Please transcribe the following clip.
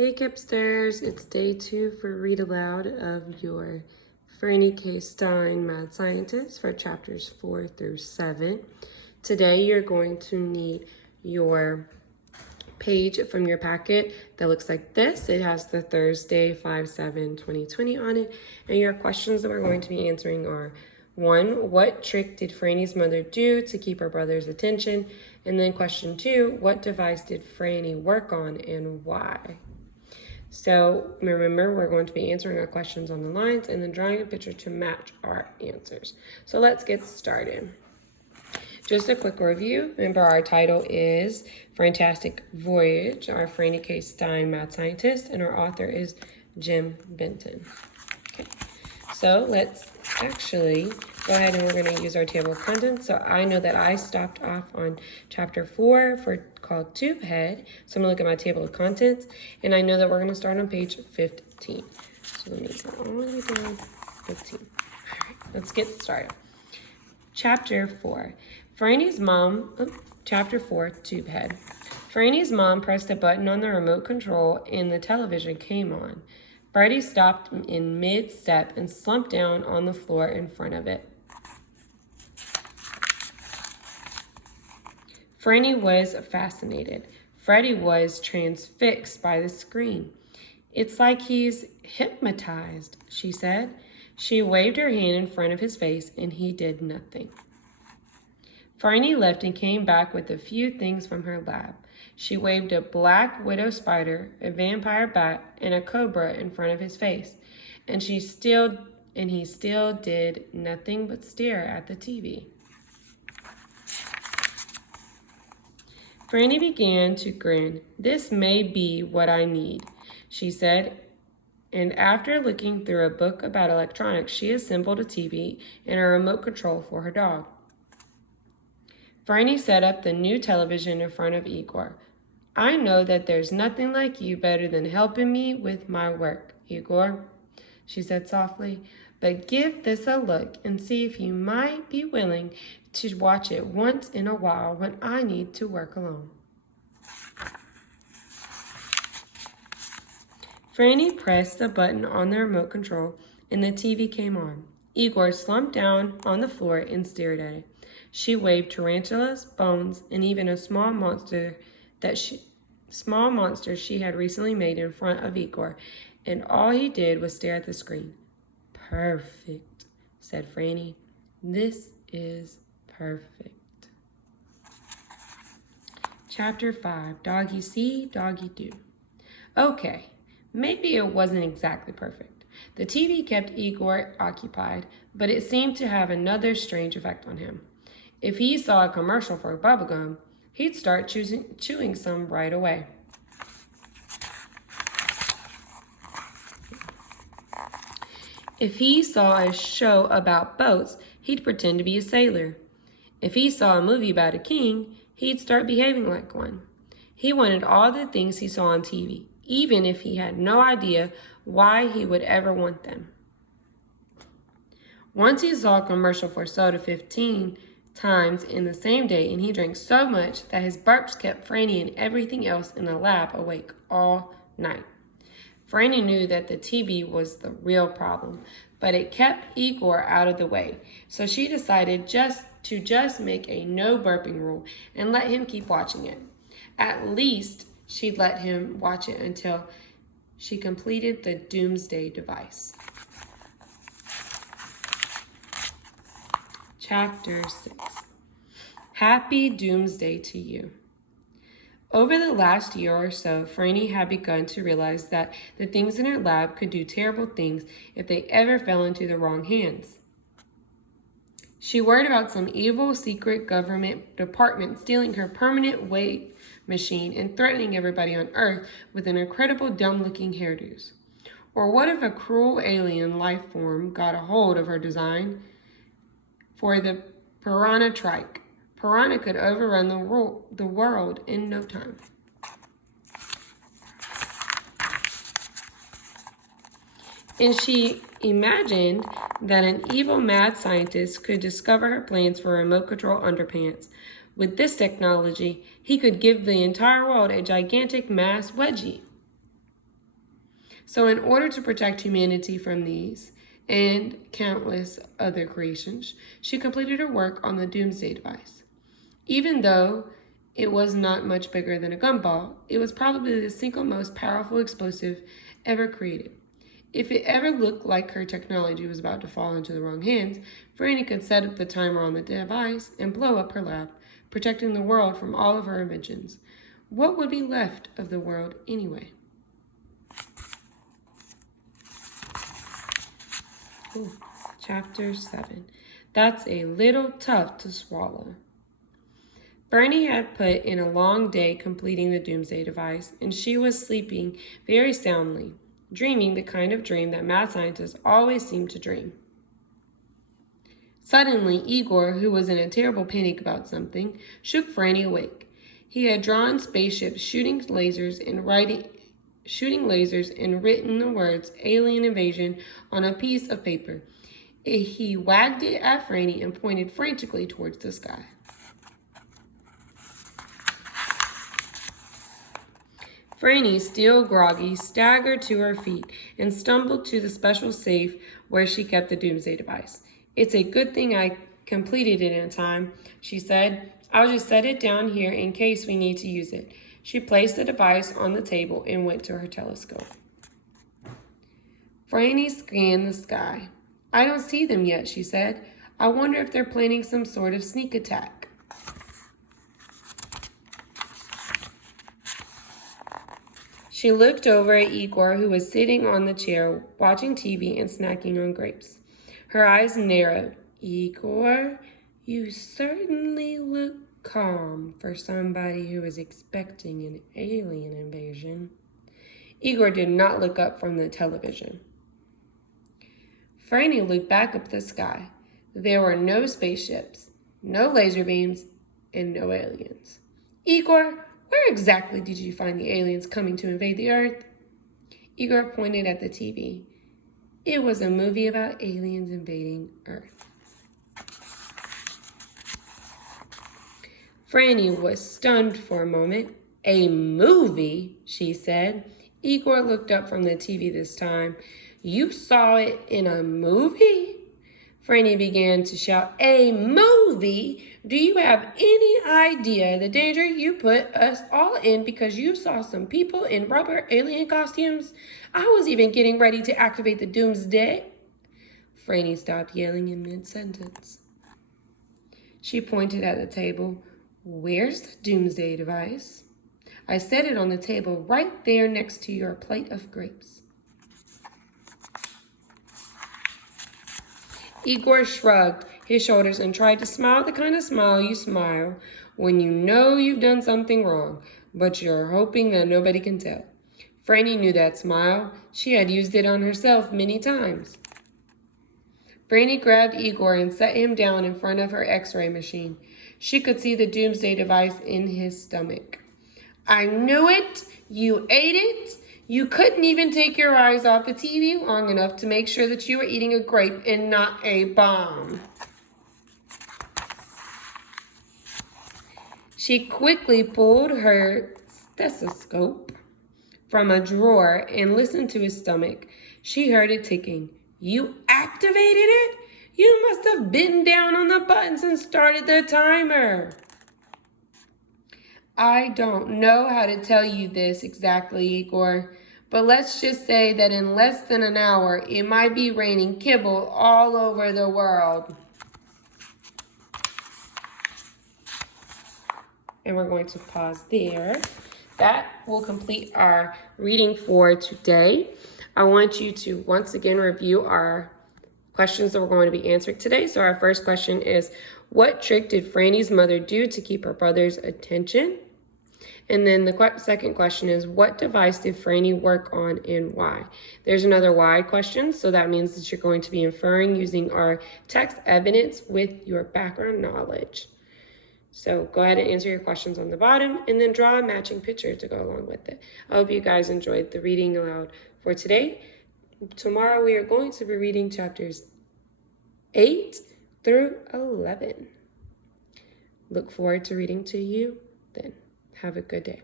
Hey Kipsters, it's day 2 for Read Aloud of your Franny K. Stein Mad Scientist for chapters 4 through 7. Today you're going to need your page from your packet that looks like this. It has the Thursday 5/7/2020 on it, and your questions that we're going to be answering are: 1. What trick did Franny's mother do to keep her brother's attention? And then question 2, what device did Franny work on and why? So remember, we're going to be answering our questions on the lines and then drawing a picture to match our answers. So let's get started. Just a quick review. Remember, our title is Fantastic Voyage, our Franny K. Stein Mad Scientist, and our author is Jim Benton. Okay, so let's actually go ahead and we're going to use our table of contents. So I know that I stopped off on chapter 4 called Tube Head. So I'm going to look at my table of contents, and I know that we're going to start on page 15. So let me go all the way down 15. All right, let's get started. Chapter 4. Chapter 4, Tube Head. Franny's mom pressed a button on the remote control and the television came on. Freddie stopped in mid-step and slumped down on the floor in front of it. Franny was fascinated. Freddie was transfixed by the screen. "It's like he's hypnotized," she said. She waved her hand in front of his face, and he did nothing. Franny left and came back with a few things from her lab. She waved a black widow spider, a vampire bat, and a cobra in front of his face, and he still did nothing but stare at the TV. Franny began to grin. "This may be what I need," she said, and after looking through a book about electronics, she assembled a TV and a remote control for her dog. Franny set up the new television in front of Igor. "I know that there's nothing like you better than helping me with my work, Igor," she said softly. "But give this a look and see if you might be willing to watch it once in a while when I need to work alone." Franny pressed the button on the remote control and the TV came on. Igor slumped down on the floor and stared at it. She waved tarantulas, bones, and even a small monster she had recently made in front of Igor, and all he did was stare at the screen. "Perfect," said Franny. "This is perfect." Chapter 5, Doggy See, Doggy Do. Okay, maybe it wasn't exactly perfect. The TV kept Igor occupied, but it seemed to have another strange effect on him. If he saw a commercial for bubblegum, he'd start chewing some right away. If he saw a show about boats, he'd pretend to be a sailor. If he saw a movie about a king, he'd start behaving like one. He wanted all the things he saw on TV, even if he had no idea why he would ever want them. Once he saw a commercial for soda 15 times in the same day, and he drank so much that his burps kept Franny and everything else in the lab awake all night. Franny knew that the TV was the real problem, but it kept Igor out of the way, so she decided to make a no burping rule and let him keep watching it. At least she'd let him watch it until she completed the doomsday device. Chapter 6. Happy Doomsday to You. Over the last year or so, Franny had begun to realize that the things in her lab could do terrible things if they ever fell into the wrong hands. She worried about some evil secret government department stealing her permanent weight machine and threatening everybody on Earth with an incredible dumb-looking hairdos. Or what if a cruel alien life form got a hold of her design for the piranha trike? Piranha could overrun the world in no time. And she imagined that an evil mad scientist could discover her plans for remote control underpants. With this technology, he could give the entire world a gigantic mass wedgie. So in order to protect humanity from these and countless other creations, she completed her work on the Doomsday device. Even though it was not much bigger than a gumball, it was probably the single most powerful explosive ever created. If it ever looked like her technology was about to fall into the wrong hands, Franny could set up the timer on the device and blow up her lab, protecting the world from all of her inventions. What would be left of the world anyway? Ooh, Chapter 7. That's a little tough to swallow. Bernie had put in a long day completing the Doomsday device, and she was sleeping very soundly, dreaming the kind of dream that mad scientists always seem to dream. Suddenly, Igor, who was in a terrible panic about something, shook Franny awake. He had drawn spaceships shooting lasers and written the words alien invasion on a piece of paper. He wagged it at Franny and pointed frantically towards the sky. Franny, still groggy, staggered to her feet and stumbled to the special safe where she kept the Doomsday device. "It's a good thing I completed it in time," she said. "I'll just set it down here in case we need to use it." She placed the device on the table and went to her telescope. Franny scanned the sky. "I don't see them yet," she said. "I wonder if they're planning some sort of sneak attack." She looked over at Igor, who was sitting on the chair, watching TV and snacking on grapes. Her eyes narrowed. "Igor, you certainly look calm for somebody who is expecting an alien invasion." Igor did not look up from the television. Franny looked back up the sky. There were no spaceships, no laser beams, and no aliens. "Igor, where exactly did you find the aliens coming to invade the Earth?" Igor pointed at the TV. It was a movie about aliens invading Earth. Franny was stunned for a moment. "A movie?" she said. Igor looked up from the TV this time. "You saw it in a movie?" Franny began to shout. "A movie? Do you have any idea the danger you put us all in because you saw some people in rubber alien costumes? I was even getting ready to activate the Doomsday." Franny stopped yelling in mid-sentence. She pointed at the table. "Where's the Doomsday device?" "I set it on the table right there next to your plate of grapes." Igor shrugged his shoulders and tried to smile the kind of smile you smile when you know you've done something wrong, but you're hoping that nobody can tell. Franny knew that smile. She had used it on herself many times. Franny grabbed Igor and set him down in front of her X-ray machine. She could see the Doomsday device in his stomach. "I knew it! You ate it! You couldn't even take your eyes off the TV long enough to make sure that you were eating a grape and not a bomb." She quickly pulled her stethoscope from a drawer and listened to his stomach. She heard it ticking. "You activated it? You must have bitten down on the buttons and started the timer." "I don't know how to tell you this exactly, Igor, but let's just say that in less than an hour, it might be raining kibble all over the world." And we're going to pause there. That will complete our reading for today. I want you to once again review our questions that we're going to be answering today. So our first question is, what trick did Franny's mother do to keep her brother's attention? And then the second question is, what device did Franny work on and why? There's another why question, so that means that you're going to be inferring using our text evidence with your background knowledge. So go ahead and answer your questions on the bottom and then draw a matching picture to go along with it. I hope you guys enjoyed the reading aloud for today. Tomorrow we are going to be reading chapters 8 through 11. Look forward to reading to you then. Have a good day.